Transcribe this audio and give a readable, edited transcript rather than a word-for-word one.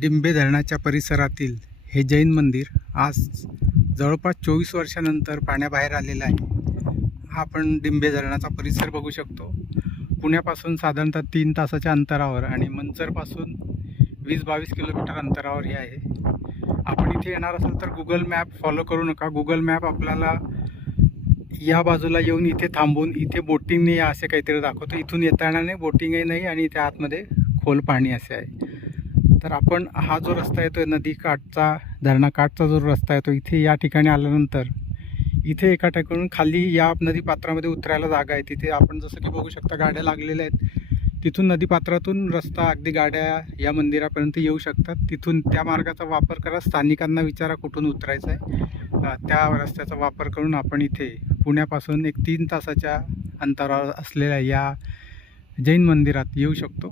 डिंबे धरणाच्या परिसरातील हे जैन मंदिर आज जवळपास 24 वर्षानंतर पाण्याबाहेर आलेलं आहे. हा आपण डिंबे धरणाचा परिसर बघू शकतो. पुण्यापासून साधारणतः 3 तासाच्या अंतरावर आणि मंचरपासून 20-22 किलोमीटर अंतरावर हे आहे. आपण इथे येणार असाल तर गुगल मॅप फॉलो करू नका. गुगल मॅप आपल्याला या बाजूला येऊन इथे थांबून इथे बोटिंग नाही असे काहीतरी दाखवतो. इथून येताना नाही, बोटिंगही नाही आणि त्या आतमध्ये खोल पाणी असे आहे. तर आपण हा जो रस्ता येतो नदीकाठचा, धरणाकाठचा जो रस्ता येतो, इथे या ठिकाणी आल्यानंतर इथे एका ठिकाणून खाली या नदीपात्रामध्ये उतरायला जागा आहे. तिथे आपण जसं की बघू शकता गाड्या लागलेल्या आहेत. तिथून नदीपात्रातून रस्ता अगदी गाड्या या मंदिरापर्यंत येऊ शकतात. तिथून त्या मार्गाचा वापर करा. स्थानिकांना विचारा कुठून उतरायचं आहे. त्या रस्त्याचा वापर करून आपण इथे पुण्यापासून एक 3 तासाच्या अंतरावर असलेल्या या जैन मंदिरात येऊ शकतो.